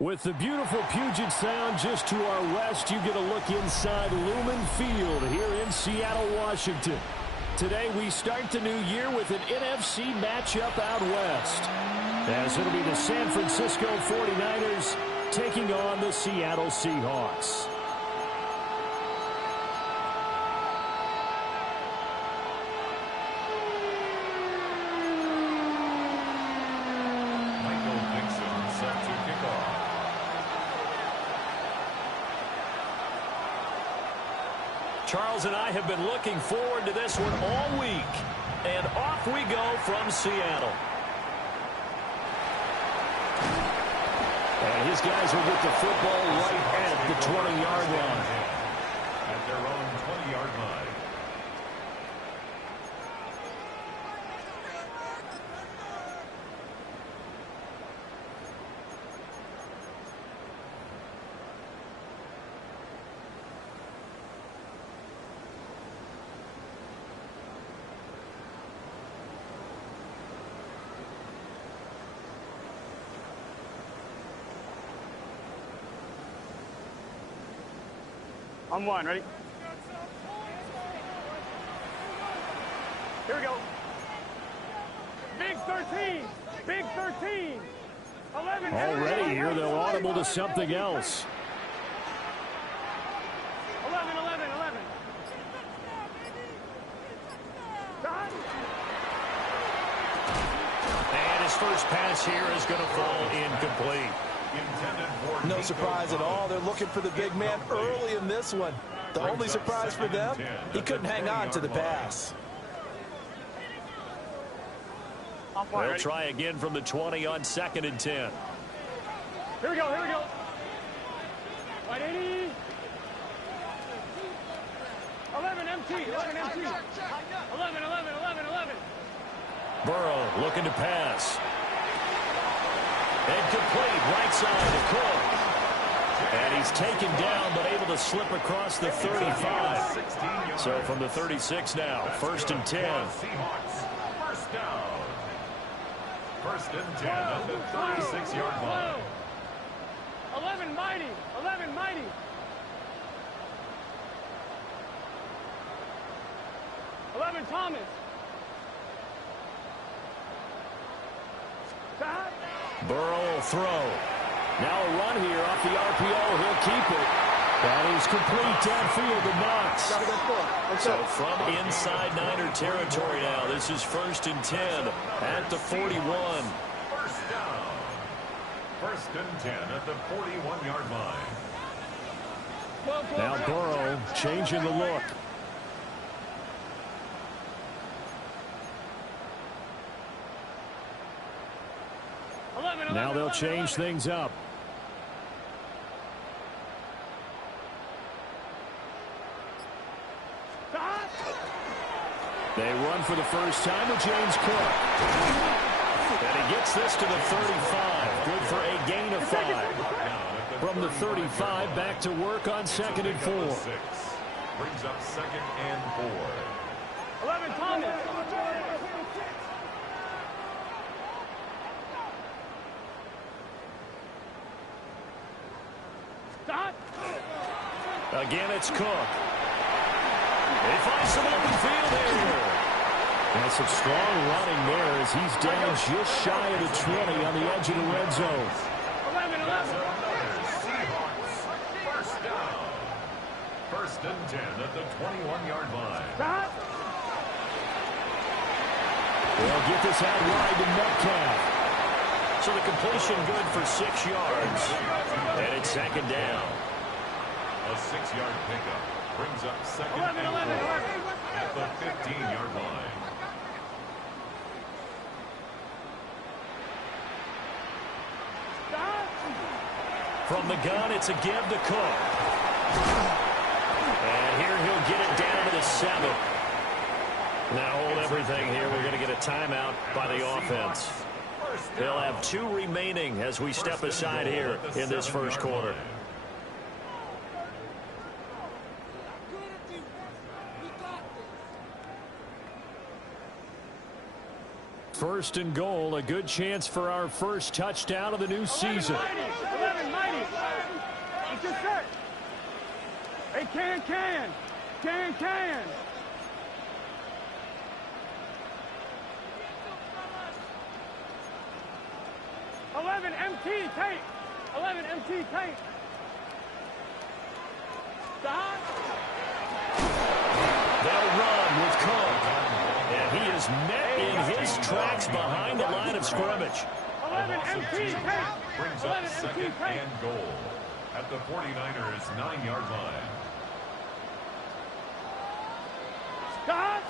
With the beautiful Puget Sound just to our west, you get a look inside Lumen Field here in Seattle, Washington. Today we start the new year with an NFC matchup out west, as it'll be the San Francisco 49ers taking on the Seattle Seahawks. Charles and I have been looking forward to this one all week. And off we go from Seattle. And his guys will get the football right at the 20-yard line. At their own 20-yard line. On one, ready? Here we go. Big 13. Big 13. 11. Already here, they'll audible to something else. 11. 11. And his first pass here is going to fall incomplete. No surprise at all. They're looking for the big man early in this one. The only surprise for them, he couldn't hang on to the pass. They'll try again from the 20 on 2nd and 10. Here we go. 180. 11 empty. 11. Burrow looking to pass. And complete, right side to Cook. And he's taken down, but able to slip across the 35. So from the 36 now, 1st and 10. First down. 1st and 10 at the 36-yard line. 11 mighty. 11 Thomas. Burrow will throw. Now a run here off the RPO. He'll keep it. That is complete downfield to Knox. So from inside Niner territory now, this is 1st and 10 at the 41. First down. 1st and 10 at the 41-yard line. Now Burrow changing the look. Now they'll change things up. They run for the first time with James Cook. And he gets this to the 35. Good for a gain of 5. From the 35, back to work on 2nd and 4. Brings up 2nd and 4. 11 Thomas. Again, it's Cook. They find some open field here. And some strong running there as he's down just shy of the 20 on the edge of the red zone. 11. Seahawks. First down. 1st and 10 at the 21-yard line. They'll get this out wide to Metcalf. So the completion good for 6 yards. And it's 2nd down. A 6-yard pickup brings up 2nd and 4 at the 15-yard line. From the gun, it's a give to Cook. And here he'll get it down to the 7. Now hold everything here. We're going to get a timeout by the offense. They'll have 2 remaining as we step aside here in this first quarter. First and goal, a good chance for our first touchdown of the new season. 11, mighty. It's just set. Hey, can. 11, MT, tape. 11, MT, tape. Stop. They'll run with Cook. And he is met in his tracks behind the line of scrimmage. 11, MT, tape. Brings 11, up MT, second tape. and goal at the 49ers 9-yard line. Stop.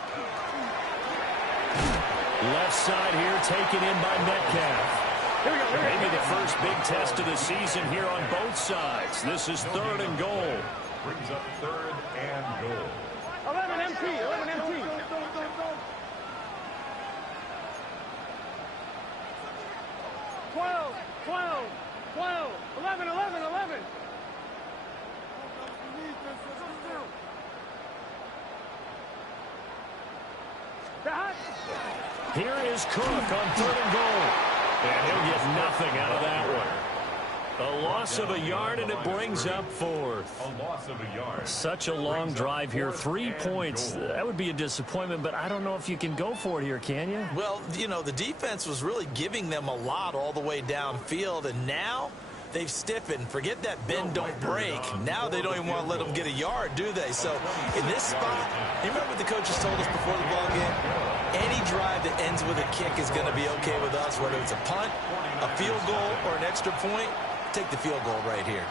Left side here taken in by Metcalf. Maybe the first big test of the season here on both sides. This is third and goal. Brings up third and goal. 11, MT, 11, MT. Twelve. 11. Stop. Here is Cook on third and goal. And he'll get nothing out of that one. A loss of a yard, and it brings up fourth. A loss of a yard. Such a long drive here. 3 points. That would be a disappointment, but I don't know if you can go for it here, can you? Well, you know, the defense was really giving them a lot all the way downfield, and now they've stiffened. Forget that bend, don't break. Now they don't even want to let them get a yard, do they? So in this spot, you remember what the coaches told us before the ball game? Any drive that ends with a kick is going to be okay with us, whether it's a punt, a field goal, or an extra point. Take the field goal right here.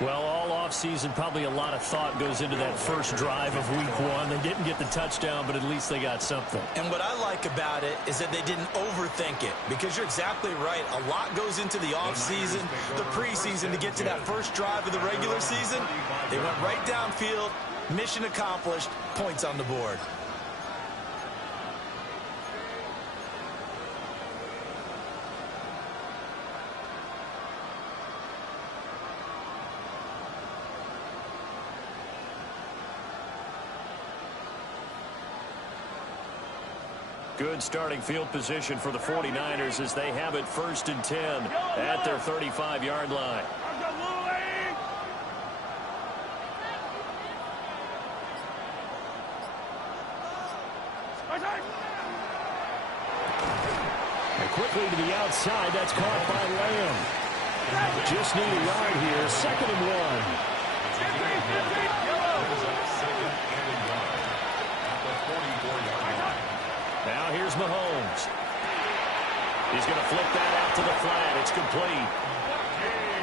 Well, all offseason, probably a lot of thought goes into that first drive of week 1. They didn't get the touchdown, but at least they got something. And what I like about it is that they didn't overthink it, because you're exactly right. A lot goes into the offseason, the preseason, to get to that first drive of the regular season. They went right downfield, mission accomplished, points on the board. Good starting field position for the 49ers as they have it first and 10 at their 35-yard line. And quickly to the outside, that's caught by Lamb. Just need a yard here, second and 1. Now here's Mahomes. He's going to flip that out to the flat. It's complete.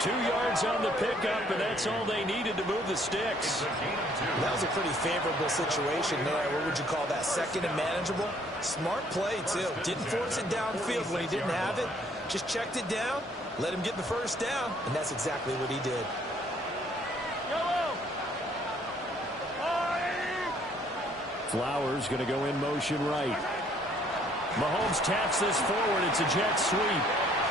2 yards on the pickup, and that's all they needed to move the sticks. That was a pretty favorable situation there. What would you call that? Second and manageable? Smart play, too. Didn't force it downfield when he didn't have it. Just checked it down, let him get the first down, and that's exactly what he did. Flowers going to go in motion right. Mahomes taps this forward. It's a jet sweep.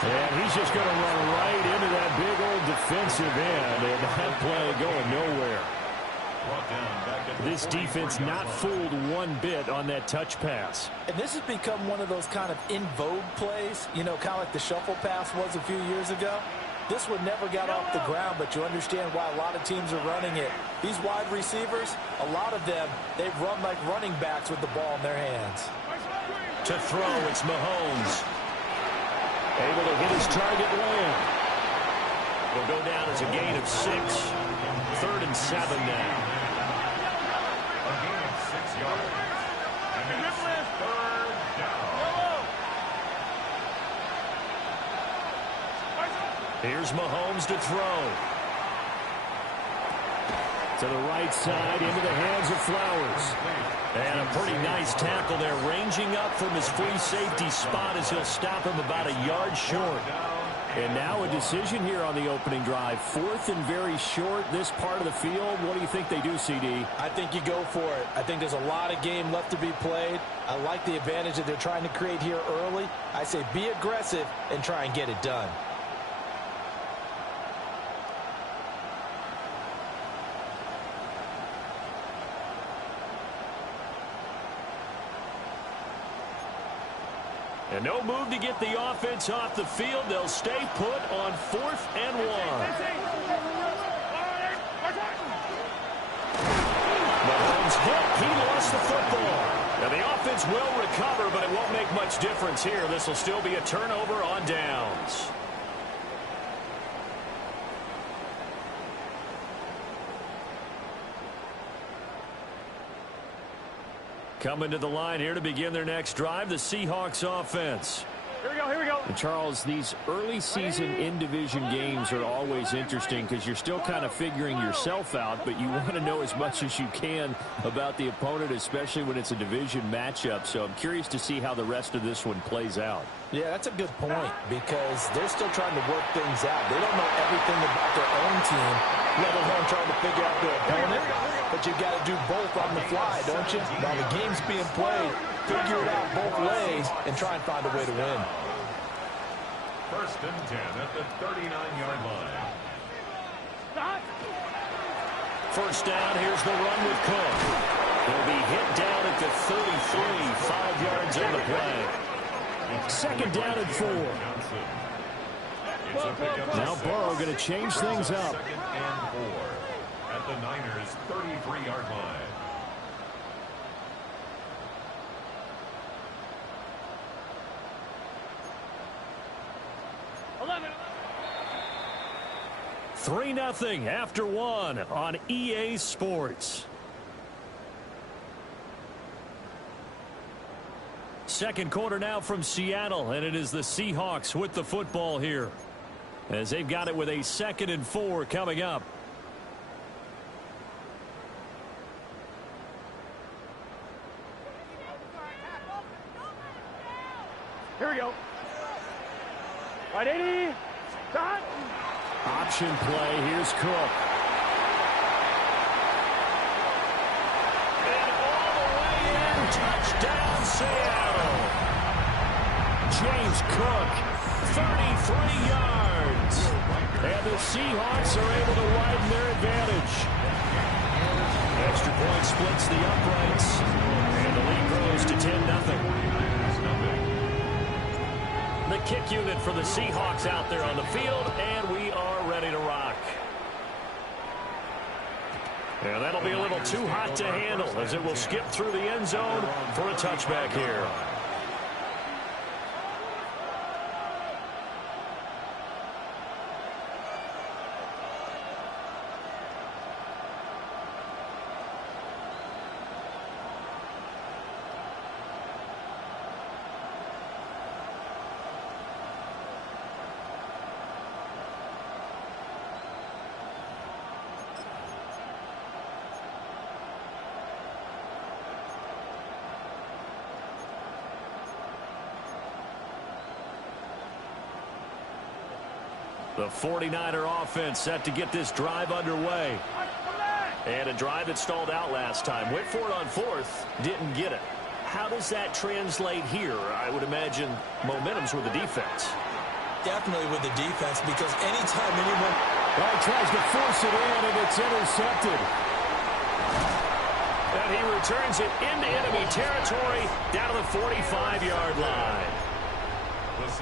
And he's just going to run right into that big old defensive end. And that play going nowhere. This defense not fooled one bit on that touch pass. And this has become one of those kind of in vogue plays, you know, kind of like the shuffle pass was a few years ago. This one never got off the ground, but you understand why a lot of teams are running it. These wide receivers, a lot of them, they've run like running backs with the ball in their hands. To throw, it's Mahomes. Able to hit his target, Lamb. Will go down as a gain of 6. 3rd and 7 now. A gain of 6 yards. And it's third down. Here's Mahomes to throw. To the right side, into the hands of Flowers. And a pretty nice tackle there, ranging up from his free safety spot as he'll stop him about a yard short. And now a decision here on the opening drive. 4th and very short, this part of the field. What do you think they do, CD? I think you go for it. I think there's a lot of game left to be played. I like the advantage that they're trying to create here early. I say be aggressive and try and get it done. And no move to get the offense off the field. They'll stay put on 4th and 1. Mahomes hit. He lost the football. Now the offense will recover, but it won't make much difference here. This will still be a turnover on downs. Coming to the line here to begin their next drive, the Seahawks offense. Here we go. And Charles, these early season in-division games are always interesting because you're still kind of figuring yourself out, but you want to know as much as you can about the opponent, especially when it's a division matchup. So I'm curious to see how the rest of this one plays out. Yeah, that's a good point because they're still trying to work things out. They don't know everything about their own team, let alone trying to figure out their opponent. But you've got to do both on the fly, don't you? While the game's being played, figure it out both ways and try and find a way to win. 1st and 10 at the 39-yard line. First down, here's the run with Cook. He'll be hit down at the 33, 5 yards on the play. 2nd down and 4. Now Burrow going to change things up. 2nd and 4 at the Niners' 33-yard line. Three 3-0 after 1 on EA Sports. Second quarter now from Seattle, and it is the Seahawks with the football here as they've got it with a 2nd and 4 coming up. Here we go. Right 80. Shot. Option play. Here's Cook. And all the way in. Touchdown, Seattle. James Cook, 33 yards. And the Seahawks are able to widen their advantage. Extra point splits the uprights. And the lead grows to 10-0. The kick unit for the Seahawks out there on the field, and we are ready to rock. And that'll be a little too hot to handle as it will skip through the end zone for a touchback here. The 49er offense set to get this drive underway. And a drive that stalled out last time. Went for it on 4th, didn't get it. How does that translate here? I would imagine momentum's with the defense. Definitely with the defense because anytime anyone tries to force it in and it's intercepted. And he returns it into enemy territory down to the 45-yard line.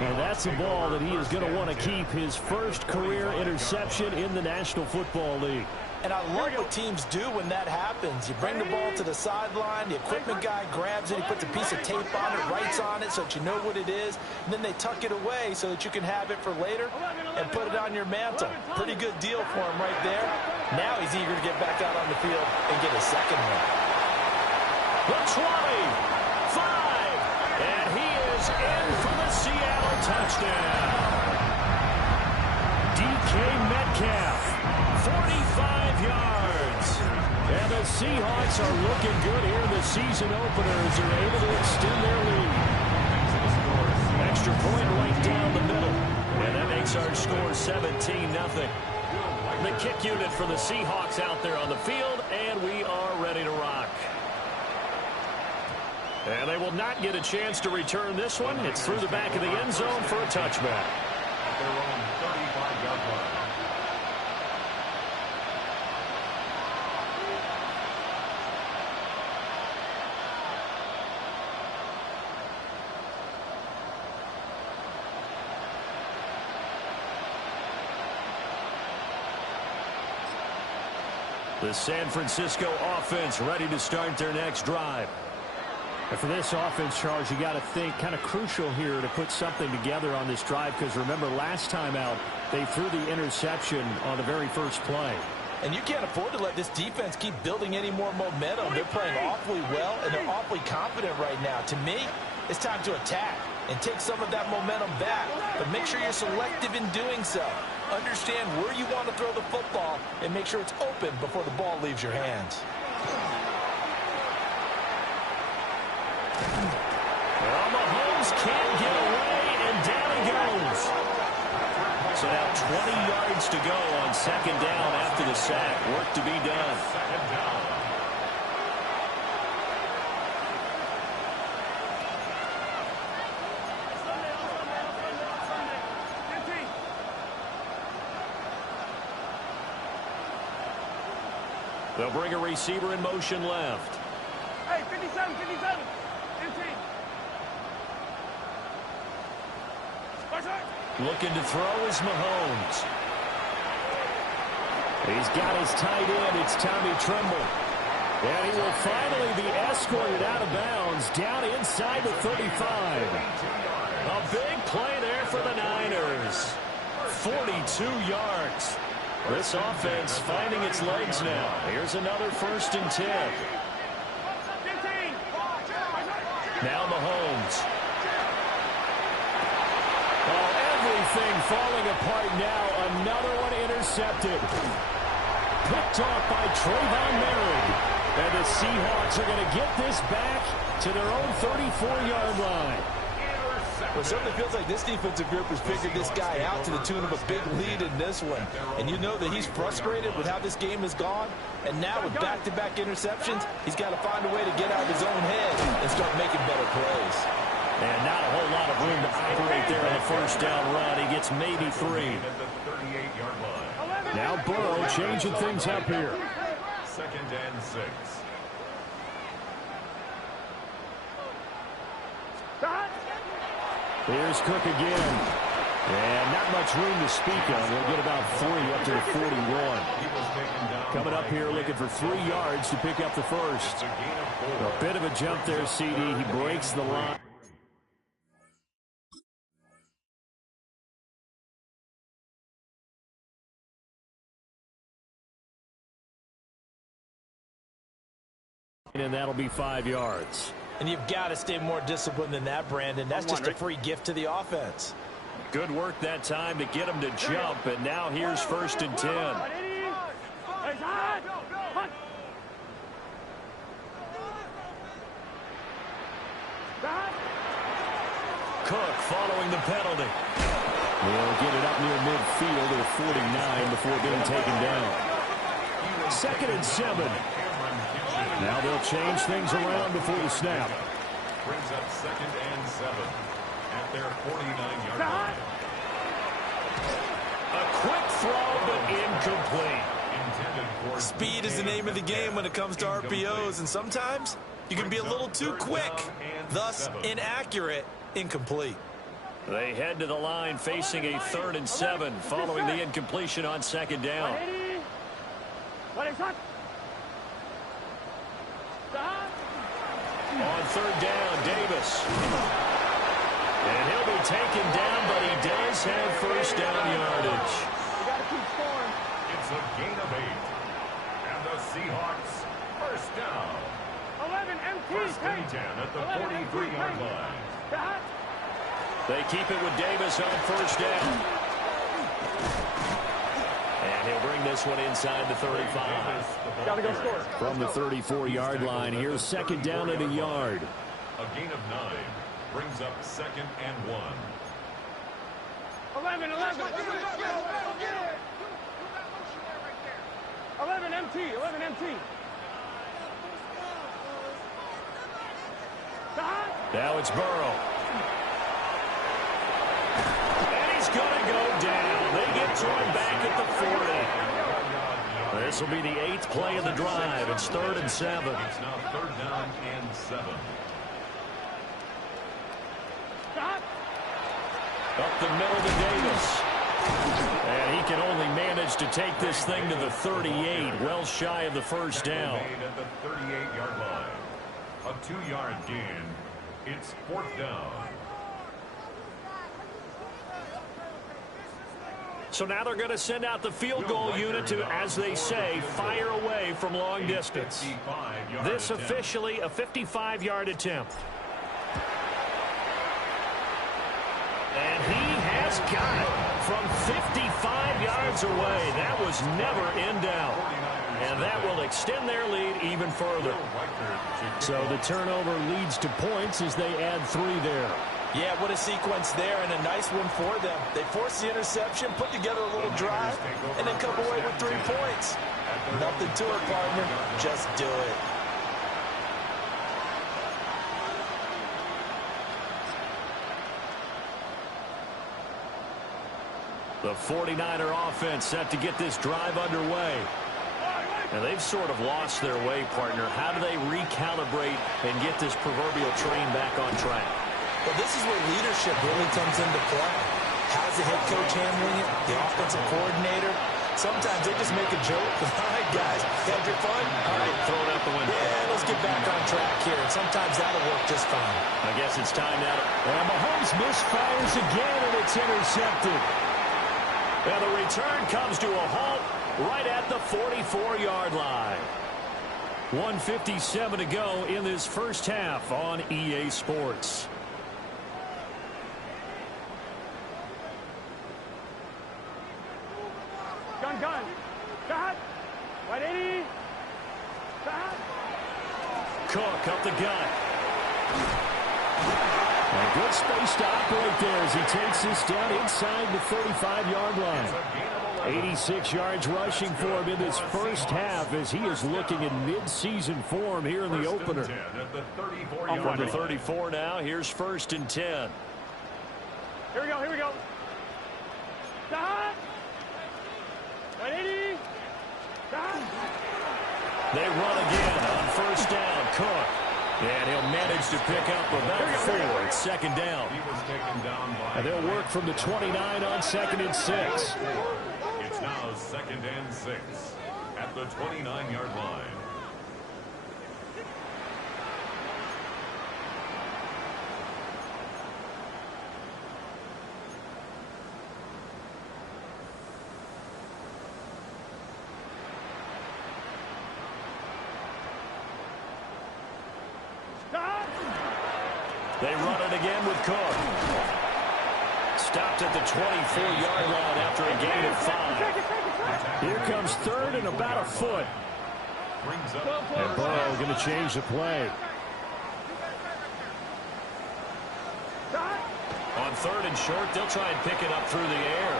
And that's a ball that he is going to want to keep, his first career interception in the National Football League. And I love what teams do when that happens. You bring the ball to the sideline, the equipment guy grabs it, he puts a piece of tape on it, writes on it so that you know what it is, and then they tuck it away so that you can have it for later and put it on your mantle. Pretty good deal for him right there. Now he's eager to get back out on the field and get a second one. The 20, 5, and he is in for the Seattle touchdown. DK Metcalf, 45 yards. And the Seahawks are looking good here in the season opener as they're able to extend their lead. Extra point right down the middle. And that makes our score 17-0. The kick unit for the Seahawks out there on the field, and we are ready to rock. And they will not get a chance to return this one. It's through the back of the end zone for a touchback. Their own 35-yard line. The San Francisco offense ready to start their next drive. And for this offense, Charles, you got to think kind of crucial here to put something together on this drive, because remember last time out they threw the interception on the very first play. And you can't afford to let this defense keep building any more momentum. They're playing awfully well, and they're awfully confident right now. To me, it's time to attack and take some of that momentum back, but make sure you're selective in doing so. Understand where you want to throw the football and make sure it's open before the ball leaves your hands. Well, Mahomes can't get away, and down he goes. So now 20 yards to go on second down after the sack. Work to be done. They'll bring a receiver in motion left. Hey, 57, 57. Empty. Looking to throw is Mahomes. He's got his tight end. It's Tommy Tremble. And he will finally be escorted out of bounds down inside the 35. A big play there for the Niners. 42 yards. This offense finding its legs now. Here's another 1st and 10. Now Mahomes. Oh, everything falling apart now. Another one intercepted. Picked off by Trayvon Merrick. And the Seahawks are going to get this back to their own 34-yard line. Well, it certainly feels like this defensive group has figured this guy out to the tune of a big lead in this one. And you know that he's frustrated with how this game has gone. And now with back-to-back interceptions, he's got to find a way to get out of his own head and start making better plays. And not a whole lot of room to operate there on the first down run. He gets maybe 3. Now Burrow changing things up here. 2nd and 6. Here's Cook again. And not much room to speak of. They'll get about 3 up to the 41. Coming up here looking for 3 yards to pick up the first. A bit of a jump there, CD. He breaks the line. And that'll be 5 yards. And you've got to stay more disciplined than that, Brandon. That's just a free gift to the offense. Good work that time to get him to jump, and now here's 1st and 10. Cook following the penalty. He'll get it up near midfield at 49 before being taken down. 2nd and 7. Now they'll change things around before the snap. Brings up 2nd and 7 at their 49-yard line. A quick throw, but incomplete. Speed is the name of the game when it comes to RPOs, and sometimes you can be a little too quick, thus inaccurate, incomplete. They head to the line facing a 3rd and 7 following the incompletion on 2nd down. On 3rd down, Davis. And he'll be taken down, but he does have 1st down yardage. It's a gain of 8. And the Seahawks, 1st down. 11 MT. 1st and 10 at the 43-yard line. They keep it with Davis on 1st down. And he'll bring this one inside the 35. Gotta go score. From the 34-yard line, here's 2nd down at a yard. A gain of 9 brings up 2nd and 1. 11, 11. 11 MT, 11 MT. Now it's Burrow. And he's going to go down. They get to him back at the 40. This will be the 8th play of the drive. It's 3rd and 7. It's now 3rd down and 7. Up the middle to Davis. And he can only manage to take this thing to the 38, well shy of the first down. At the 38-yard line. A 2-yard gain. It's 4th down. So now they're going to send out the field goal unit to, as they say, fire away from long distance. This officially a 55-yard attempt. And he has got it from 55 yards away. That was never in doubt. And that will extend their lead even further. So the turnover leads to points as they add 3 there. Yeah, what a sequence there, and a nice one for them. They forced the interception, put together a little drive, and then come away with 3 points. Nothing to it, partner. Just do it. The 49er offense set to get this drive underway. And they've sort of lost their way, partner. How do they recalibrate and get this proverbial train back on track? Well, this is where leadership really comes into play. How's the head coach handling it? The offensive coordinator? Sometimes they just make a joke. All right, guys, had your fun? All right, throw it out the window. Yeah, let's get back on track here. And sometimes that'll work just fine. I guess it's time now. And Mahomes misfires again, and it's intercepted. And the return comes to a halt right at the 44-yard line. 1:57 to go in this first half on EA Sports. Gun. Got. 180. Got. Cook up the gut. A good space to operate there as he takes this down inside the 35-yard line. 86 yards rushing for him in this first half as he is looking in mid-season form here in the opener. From the 34 now, here's 1st and 10. Here we go. Got. 180. Got. They run again on 1st down. Cook. And he'll manage to pick up about 4. It's 2nd down. And they'll work from the 29 on 2nd and 6. It's now 2nd and 6 at the 29-yard line. They run it again with Cook. Stopped at the 24-yard line after a gain of 5. Here comes 3rd and about a foot. And Burrow going to change the play. On 3rd and short, they'll try and pick it up through the air.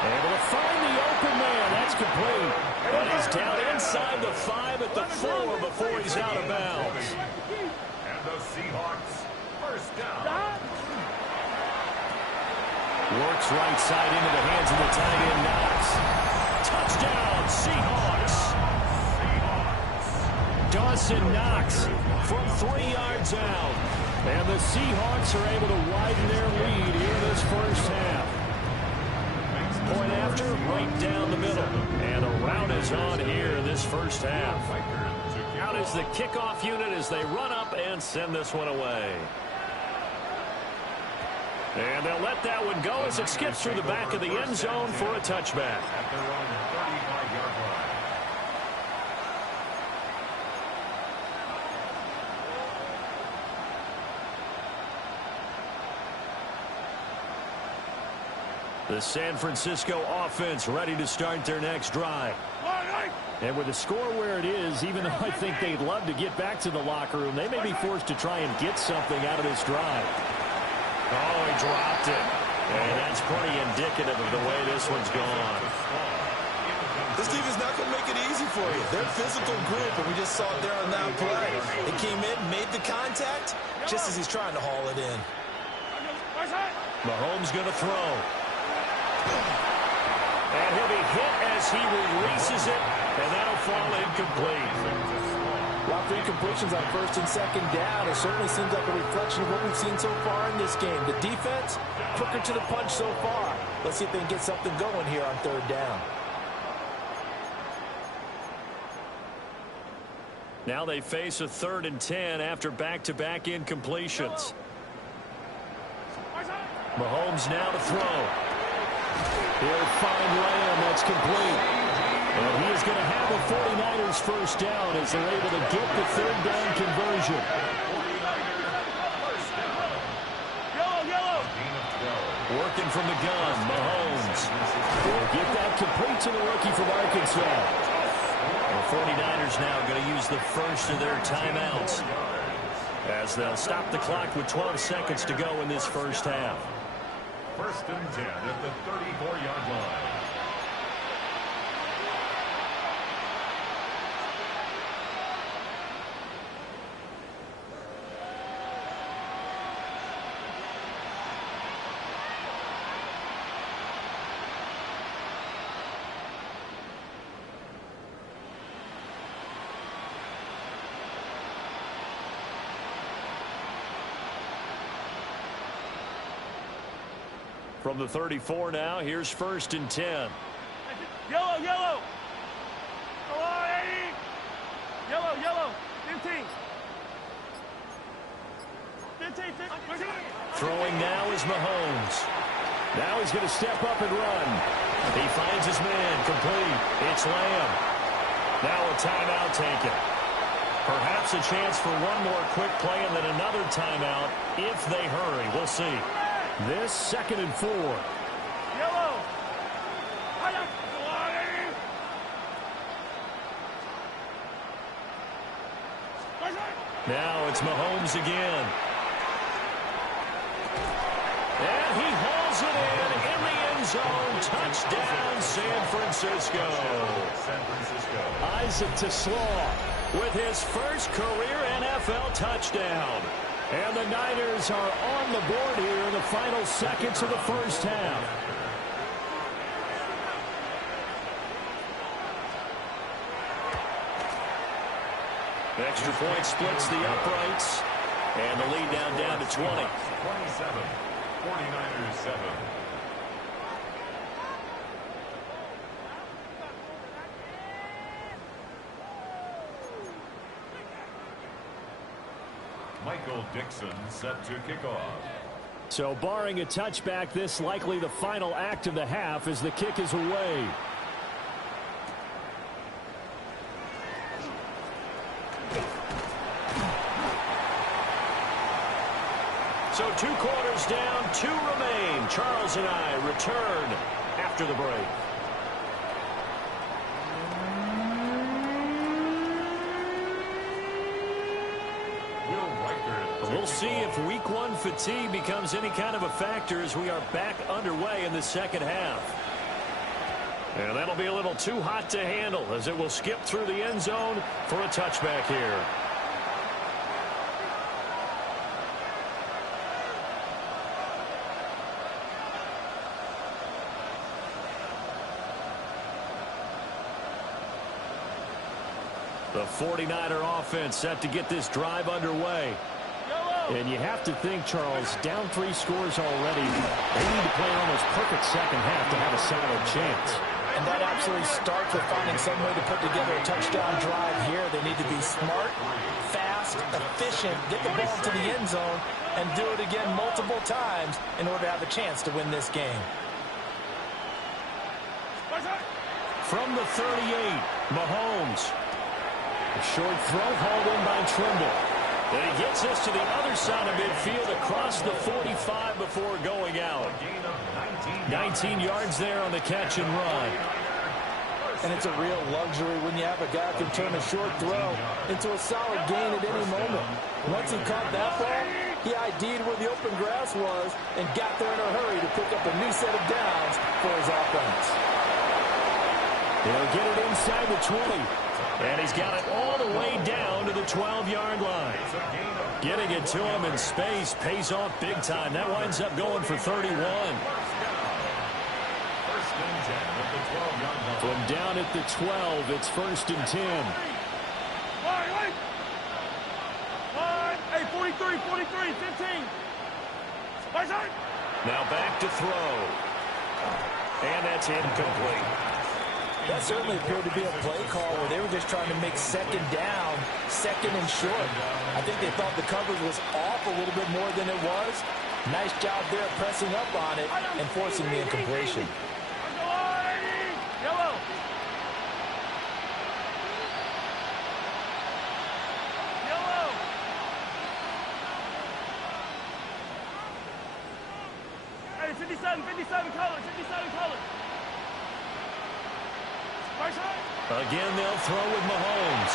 Able to find the open man. That's complete. But he's down inside the 5 at the 4 before he's out of bounds. And the Seahawks, 1st down. Works right side into the hands of the tight end Knox. Touchdown, Seahawks. Dawson Knox from 3 yards out. And the Seahawks are able to widen their lead here in this first half. Point after, right down the middle. And a rout is on here in this first half. Out is the kickoff unit as they run up and send this one away. And they'll let that one go as it skips through the back of the end zone for a touchback. At their own 35-yard line. The San Francisco offense ready to start their next drive. And with the score where it is, even though I think they'd love to get back to the locker room, they may be forced to try and get something out of this drive. Oh, he dropped it. And that's pretty indicative of the way this one's gone. This team is not going to make it easy for you. They're a physical group, and we just saw it there on that play. They came in, made the contact, just as he's trying to haul it in. Mahomes going to throw. And he'll be hit as he releases it, and that'll fall incomplete. Well, 3 completions on 1st and 2nd down. It certainly seems like a reflection of what we've seen so far in this game. The defense, quicker to the punch so far. Let's see if they can get something going here on on third down. Now they face a 3rd and 10 after back-to-back incompletions. Mahomes now to throw. He'll find Lamb. That's complete. And he is going to have a 49ers first down as they're able to get the 3rd down conversion. Working from the gun, Mahomes. Will get that complete to the rookie from Arkansas. The 49ers now going to use the first of their timeouts as they'll stop the clock with 12 seconds to go in this first half. 1st and 10 at the 34-yard line. From the 34 now, here's 1st and 10. Yellow, yellow. Yellow, yellow. 15. 15. Throwing now is Mahomes. Now he's going to step up and run. He finds his man, complete. It's Lamb. Now a timeout taken. Perhaps a chance for one more quick play and then another timeout if they hurry. We'll see. This 2nd and 4. Yellow. Now it's Mahomes again. And he hauls it in the end zone. Touchdown, San Francisco. Isaac TeSlaa with his first career NFL touchdown. And the Niners are on the board here in the final seconds of the first half. The extra point splits the uprights. And the lead down to 20. 27. 49ers 7. Michael Dixon set to kick off. So barring a touchback, this likely the final act of the half as the kick is away. So 2 quarters down, 2 remain. Charles and I return after the break. We'll see if week 1 fatigue becomes any kind of a factor as we are back underway in the second half. And that'll be a little too hot to handle as it will skip through the end zone for a touchback here. The 49er offense set to get this drive underway. And you have to think, Charles, down 3 scores already. They need to play an almost perfect second half to have a solid chance. And that absolutely starts with finding some way to put together a touchdown drive here. They need to be smart, fast, efficient, get the ball to the end zone, and do it again multiple times in order to have a chance to win this game. From the 38, Mahomes. A short throw hauled in by Trimble. And he gets us to the other side of midfield across the 45 before going out. 19 yards there on the catch and run. And it's a real luxury when you have a guy who can turn a short throw into a solid gain at any moment. Once he caught that ball, he ID'd where the open grass was and got there in a hurry to pick up a new set of downs for his offense. He'll get it inside the 20. And he's got it all the way down to the 12-yard line. Getting it to him in space pays off big time. That winds up going for 31. From down at the 12, it's 1st and 10. Hey, 43, 43, 15. Now back to throw. And that's incomplete. That certainly appeared to be a play call where they were just trying to make second down, second and short. I think they thought the coverage was off a little bit more than it was. Nice job there pressing up on it and forcing the incompletion. Yellow. Yellow. Hey, 57 colors, 57 colors. Again, they'll throw with Mahomes.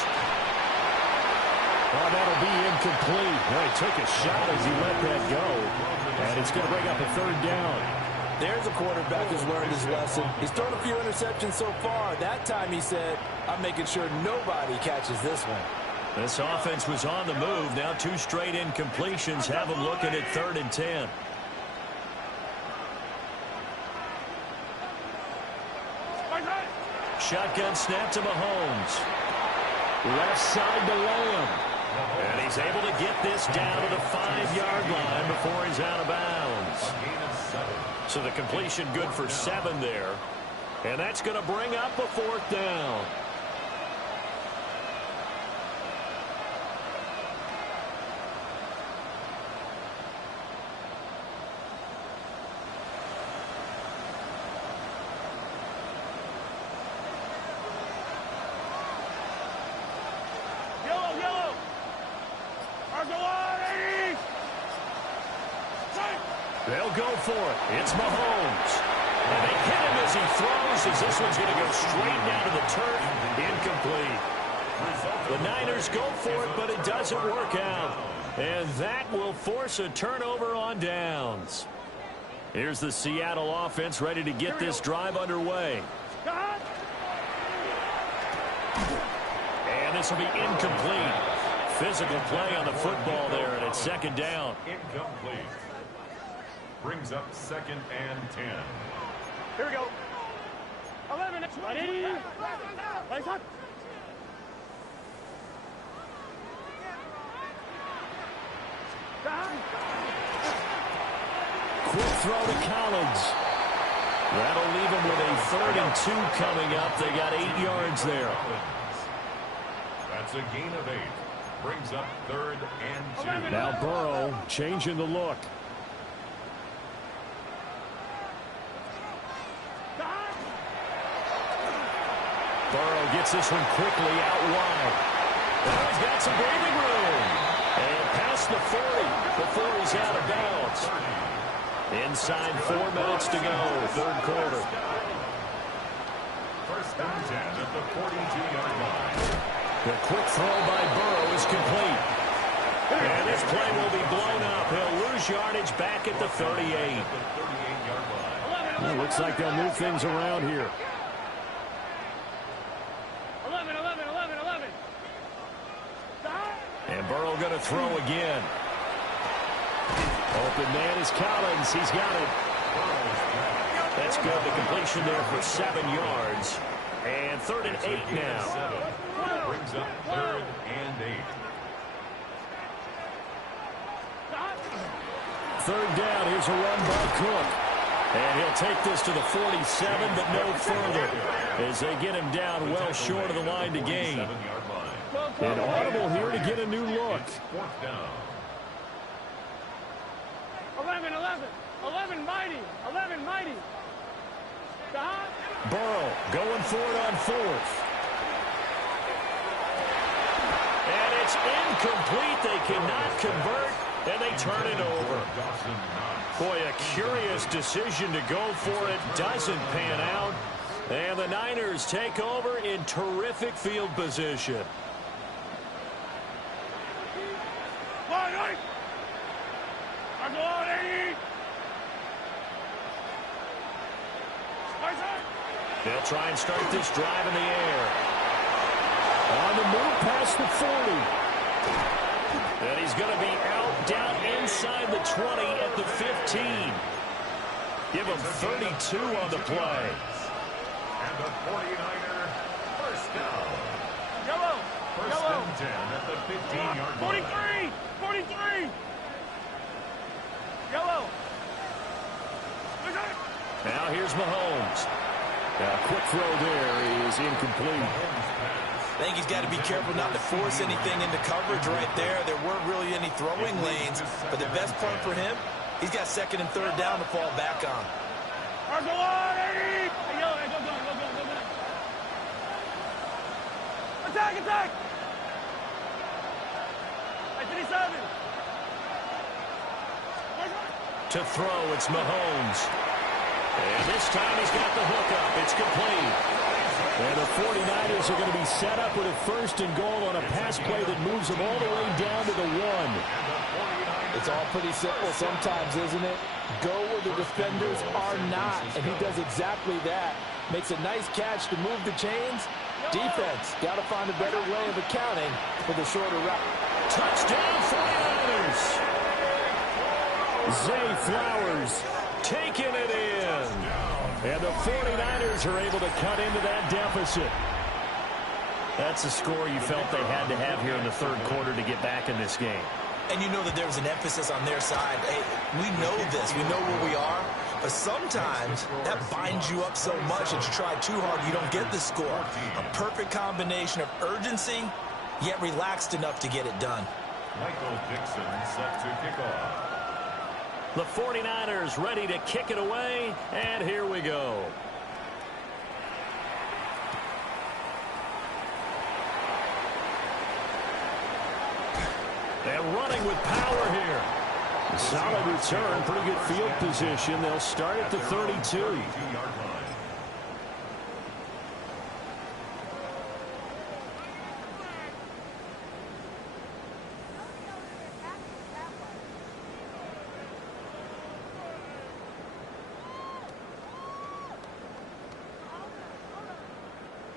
Oh, that'll be incomplete. Well, he took a shot as he let that go. And it's going to bring up a third down. There's a quarterback who's learned his lesson. He's thrown a few interceptions so far. That time he said, I'm making sure nobody catches this one. This offense was on the move. Now 2 straight incompletions have them looking at 3rd and 10. Shotgun snap to Mahomes. Left side to Lamb. And he's able to get this down to the 5-yard line before he's out of bounds. So the completion good for 7 there. And that's going to bring up a 4th down. They'll go for it. It's Mahomes. And they hit him as he throws, as this one's going to go straight down to the turf. Incomplete. The Niners go for it, but it doesn't work out. And that will force a turnover on downs. Here's the Seattle offense ready to get this drive underway. And this will be incomplete. Physical play on the football there, and it's 2nd down. Incomplete. Brings up 2nd and 10. Here we go. 11. Play shot. Quick throw to Collins. That'll leave them with a 3rd and 2 coming up. They got 8 yards there. That's a gain of 8. Brings up 3rd and 2. Now Burrow changing the look. Burrow gets this one quickly out wide. Now he's got some breathing room. And past the 40 before he's out of bounds. Inside 4 minutes to go, 3rd quarter. 1st and 10 at the 42-yard line. The quick throw by Burrow is complete. And this play will be blown up. He'll lose yardage back at the 38. Well, looks like they'll move things around here. 11. And Burrow going to throw again. Open man is Collins. He's got it. That's good. The completion there for 7 yards. And 3rd and 8 now. Brings up 3rd and 8. 3rd down. Here's a run by Cook. And he'll take this to the 47, but no further, as they get him down well short of the line to gain. And audible here to get a new look. 4th down. 11 mighty. Burrow going for it on 4th. And it's incomplete. They cannot convert, and they turn it over. Boy, a curious decision to go for it. Doesn't pan out. And the Niners take over in terrific field position. They'll try and start this drive in the air. On the move past the 40. And he's going to be out down inside the 20 at the 15. Give him 32 on the play. And the 49er first down. Yellow. First and 10 at the 15-yard line. 43. Yellow. Now here's Mahomes. Quick throw there is incomplete. I think he's got to be careful not to force anything into coverage right there. There weren't really any throwing lanes, but the best part for him, he's got second and third down to fall back on. Attack, attack! 37. To throw, it's Mahomes. And this time he's got the hook up. It's complete. And the 49ers are going to be set up with a first and goal on a pass play that moves them all the way down to the 1. It's all pretty simple sometimes, isn't it? Go where the defenders are not, and he does exactly that. Makes a nice catch to move the chains. Defense, got to find a better way of accounting for the shorter route. Touchdown 49ers. Zay Flowers taking it in. And the 49ers are able to cut into that deficit. That's a score you felt they had to have here in the third quarter to get back in this game. And you know that there's an emphasis on their side. Hey, we know this. We know where we are. But sometimes that binds you up so much that you try too hard, you don't get the score. A perfect combination of urgency, yet relaxed enough to get it done. Michael Dixon set to kick off. The 49ers ready to kick it away, and here we go. And running with power here. Solid return, pretty good field position. They'll start at the 32.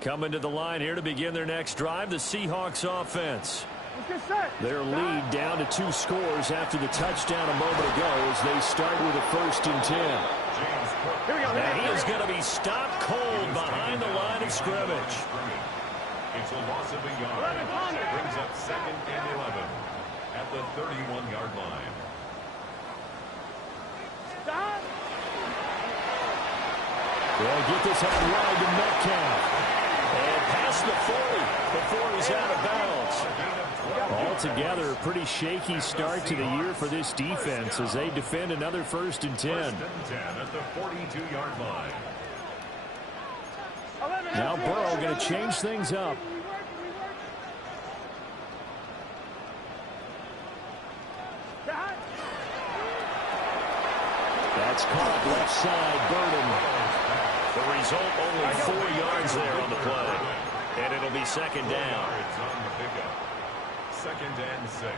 Coming to the line here to begin their next drive, the Seahawks offense. Their lead down to 2 scores after the touchdown a moment ago as they start with a first and 10. And he is going to be stopped cold behind the line of scrimmage. It's a loss of a yard. Brings up second and 11 at the 31-yard line. They'll get this out wide to Metcalf. And past the 40 before he's out of bounds. Altogether, a pretty shaky start to the year for this defense as they defend another first and 10. First and 10 at the 42-yard line. Now Burrow going to change things up. That's caught left side, Burden. The result, only 4 yards there on the play. And it'll be second down. On the pickup. Second and 6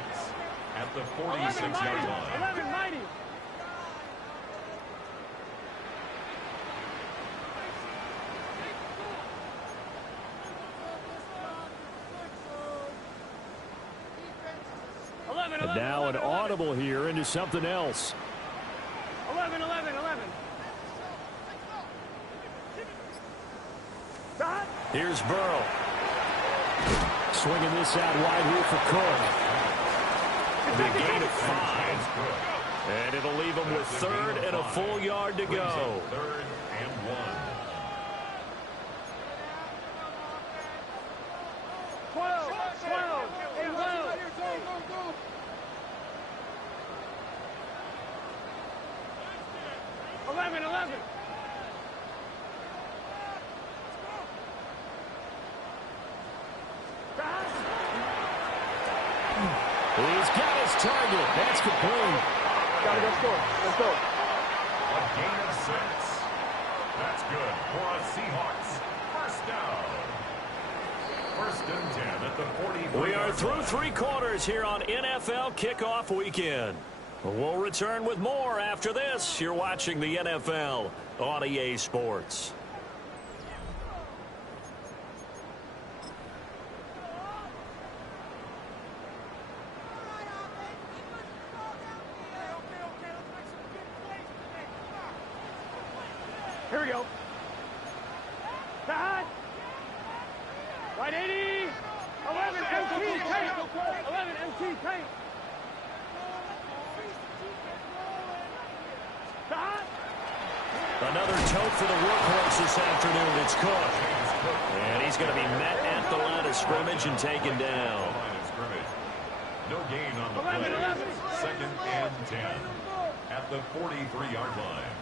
at the 46-yard line. 11-90. And now an audible here into something else. 11. Here's Burrow. Swinging this out wide here for Cook. The gain of 5. And it'll leave him with third and a full yard to go. Third and 1. 12. 11. He's got his target. That's complete. Gotta go score. Let's go. A gain of 6. That's good for a Seahawks first down. First and 10 at the 40. We are through 3 quarters here on NFL Kickoff Weekend. We'll return with more after this. You're watching the NFL on EA Sports. Here we go. Back. Right 80. 11 MT tape. 11 MT tape. Back. Another tote for the workhorse this afternoon. It's Cook. And he's going to be met at the line of scrimmage and taken down. No gain on the play. Second and 10 at the 43-yard line.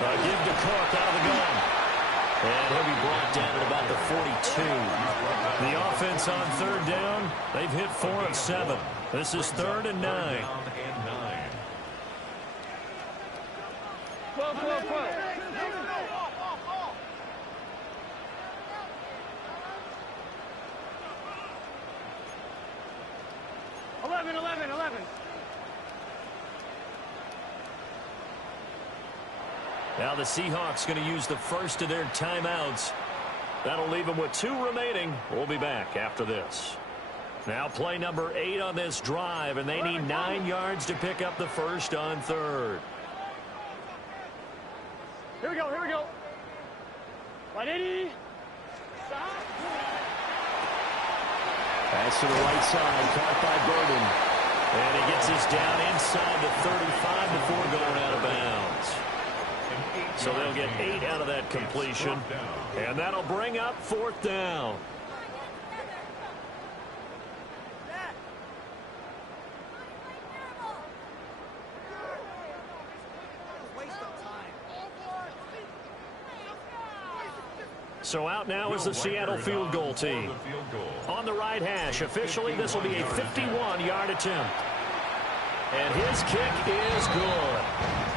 Give to Cook out of the gun. And he'll be brought down at about the 42. The offense on third down, they've hit 4 of 7. This is 3rd and 9. 12. 11. Now the Seahawks going to use the first of their timeouts. That'll leave them with 2 remaining. We'll be back after this. Now play number 8 on this drive, and they need 9 yards to pick up the first on 3rd. Here we go. Right, 80. Pass to the right side, caught by Burden. And he gets us down inside the 35 before going out of bounds. So they'll get 8 out of that completion. And that'll bring up 4th down. So out now is the Seattle field goal team. On the right hash, officially this will be a 51-yard attempt. And his kick is good.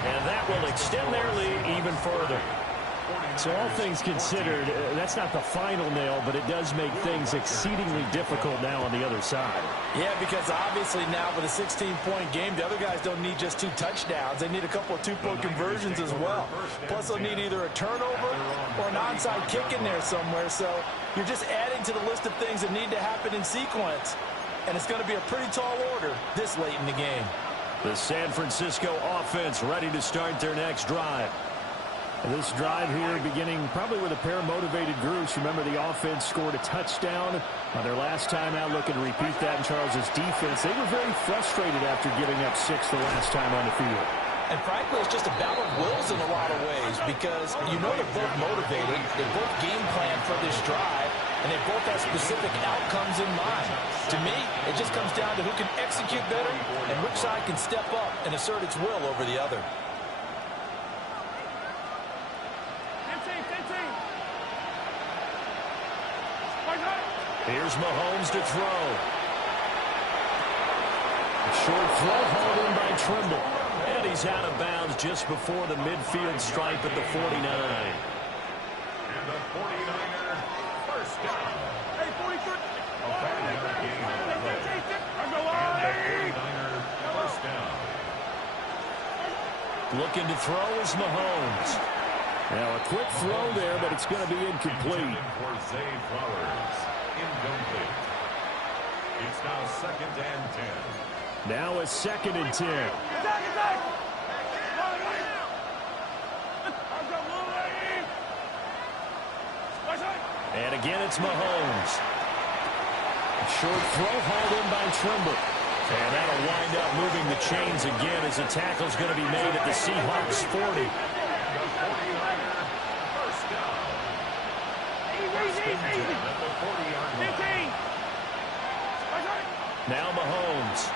And that will extend their lead even further. So all things considered, that's not the final nail, but it does make things exceedingly difficult now on the other side. Yeah, because obviously now with a 16-point game, the other guys don't need just 2 touchdowns. They need a couple of 2-point conversions as well. Plus, they'll need either a turnover or an onside kick in there somewhere. So you're just adding to the list of things that need to happen in sequence. And it's going to be a pretty tall order this late in the game. The San Francisco offense ready to start their next drive. This drive here beginning probably with a pair of motivated groups. Remember, the offense scored a touchdown on their last time out. Looking to repeat that in Charles's defense. They were very frustrated after giving up 6 the last time on the field. And frankly, it's just a battle of wills in a lot of ways because you know they're both motivated. They both game plan for this drive, and they both have specific outcomes in mind. To me, it just comes down to who can execute better and which side can step up and assert its will over the other. Here's Mahomes to throw. Short throw hauled in by Trimble. And he's out of bounds just before the midfield stripe at the 49. And the 49er first down. Hey, 43. A bad gain on the play. And the 49er first down. Looking to throw is Mahomes. Now a quick throw there, but it's going to be incomplete. For Zay Flowers. Incomplete. It's now 2nd and 10. Now a 2nd and 10. Attack! And again, it's Mahomes. Short throw hauled in by Trimble. And that'll wind up moving the chains again as the tackle's going to be made at the Seahawks 40. Now Mahomes.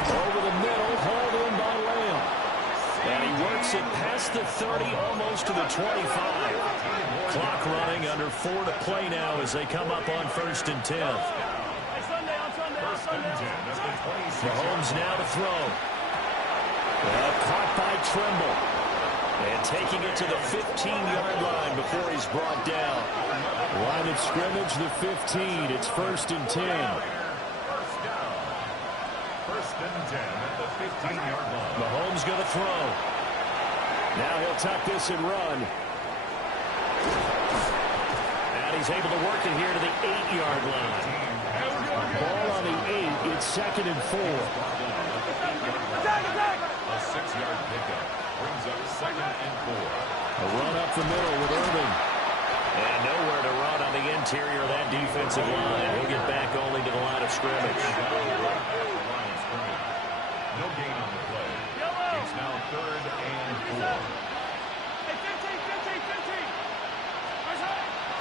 Over the middle, hauled in by Lamb. And he works it past the 30, almost to the 25. Clock running, under 4 to play now as they come up on 1st and 10. Mahomes now to throw. Caught by Trimble. And taking it to the 15-yard line before he's brought down. Line of scrimmage, the 15. It's 1st and 10. First and 10 at the 15-yard line. Mahomes going to throw. Now he'll tuck this and run. And he's able to work it here to the 8-yard line. Ball on the 8. It's 2nd and 4. A 6-yard pickup brings up 2nd and 4. A run up the middle with Irving. And nowhere to run on the interior of that defensive line. He'll get back only to the line of scrimmage. No gain on the play. It's now 3rd and 4.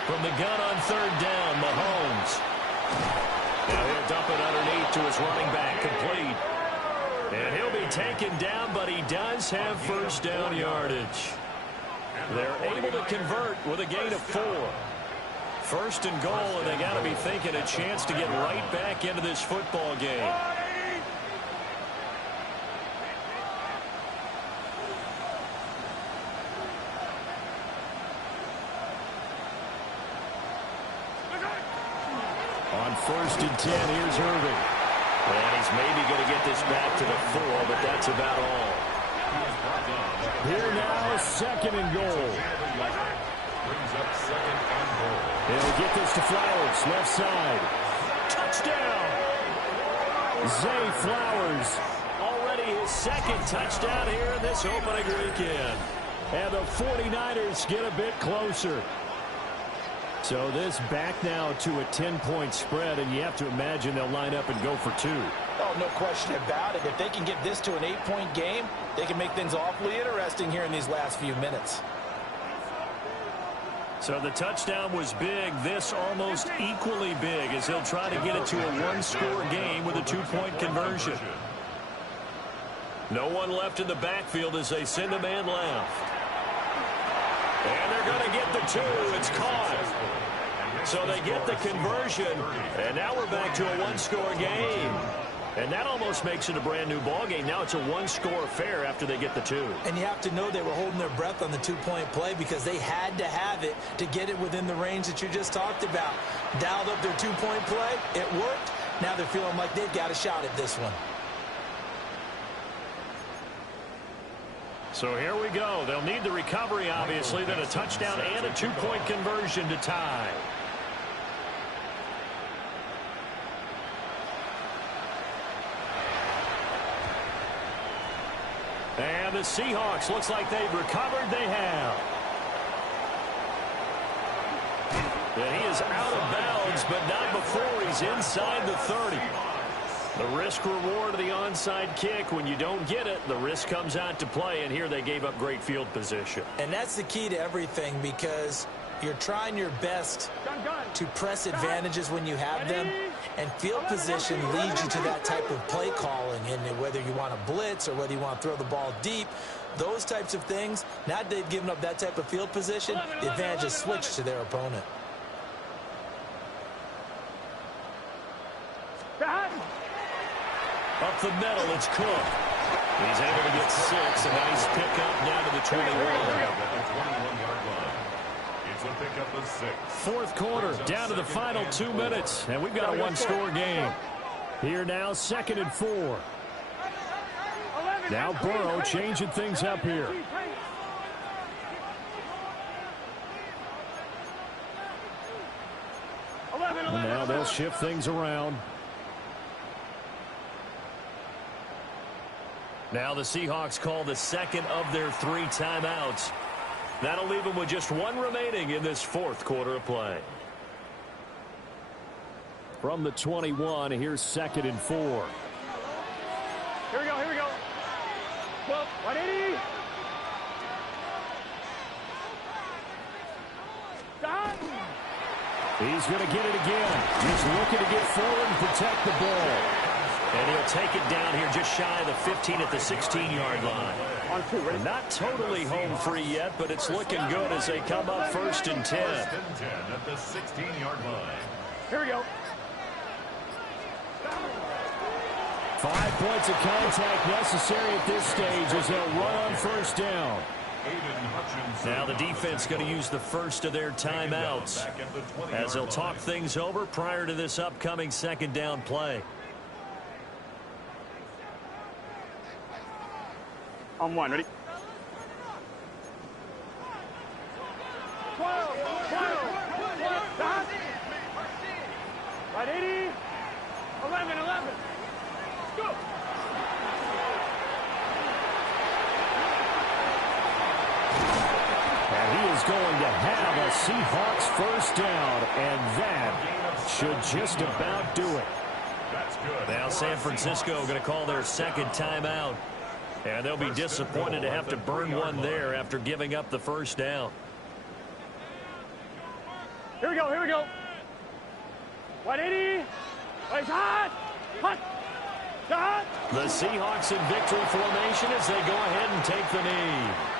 From the gun on 3rd down, Mahomes. Now he'll dump it underneath to his running back, complete. And he'll be taken down, but he does have first down yardage. They're able to convert with a gain of 4. 1st and goal, and they got to be thinking a chance to get right back into this football game. On 1st and 10, here's Irving. And he's maybe going to get this back to the 4, but that's about all. Here now, 2nd and goal. Brings up 2nd and goal. He'll get this to Flowers, left side. Touchdown! Zay Flowers, already his 2nd touchdown here in this opening weekend. And the 49ers get a bit closer. So this back now to a 10-point spread, and you have to imagine they'll line up and go for 2. Oh, no question about it. If they can get this to an 8-point game, they can make things awfully interesting here in these last few minutes. So the touchdown was big. This almost equally big as he'll try to get it to a 1-score game with a 2-point conversion. No one left in the backfield as they send a man left. And they're going to get the 2. It's caught. So they get the conversion, and now we're back to a 1-score game. And that almost makes it a brand-new ball game. Now it's a 1-score affair after they get the 2. And you have to know they were holding their breath on the 2-point play because they had to have it to get it within the range that you just talked about. Dialed up their 2-point play. It worked. Now they're feeling like they've got a shot at this one. So here we go. They'll need the recovery, obviously, then a touchdown and a 2-point conversion to tie. And the Seahawks, looks like they've recovered. They have. And he is out of bounds, but not before he's inside the 30. The risk reward of the onside kick. When you don't get it, the risk comes out to play, and here they gave up great field position. And that's the key to everything because you're trying your best to press advantages when you have them, and field position leads you to that type of play calling. And whether you want to blitz or whether you want to throw the ball deep, those types of things, now that they've given up that type of field position, the advantage is switched to their opponent. Up the middle, it's Cook. He's able to get 6. A nice pickup down to the 21. It's a pickup of 6. 4th quarter, down to the final 2 minutes, and we've got a 1-score game. Here now, 2nd and 4. Now Burrow changing things up here. And now they'll shift things around. Now the Seahawks call the 2nd of their 3 timeouts. That'll leave them with just 1 remaining in this 4th quarter of play. From the 21, here's 2nd and 4. Here we go, here we go. 12, 180. He's going to get it again. Just looking to get forward and protect the ball. And he'll take it down here just shy of the 15 at the 16-yard line. On 2, ready? Not totally home free yet, but it's looking good as they come up 1st and 10. 1st and 10 at the 16-yard line. Here we go. 5 points of contact necessary at this stage as they'll run on 1st down. Now the defense going to use the first of their timeouts as they'll talk things over prior to this upcoming 2nd down play. On 1, ready? 12, 80, 11. Go! And he is is going to have a Seahawks first down, and that should just about do it. Now San Francisco going to call their second timeout. And they'll be disappointed to have to burn one there after giving up the first down. Here we go, here we go. 180. Wait, hot. Hot. Hot. The Seahawks in victory formation as they go ahead and take the knee.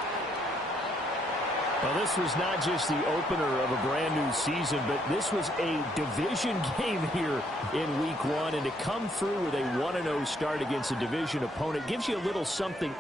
Well, this was not just the opener of a brand new season, but this was a division game here in week 1. And to come through with a 1-0 start against a division opponent gives you a little something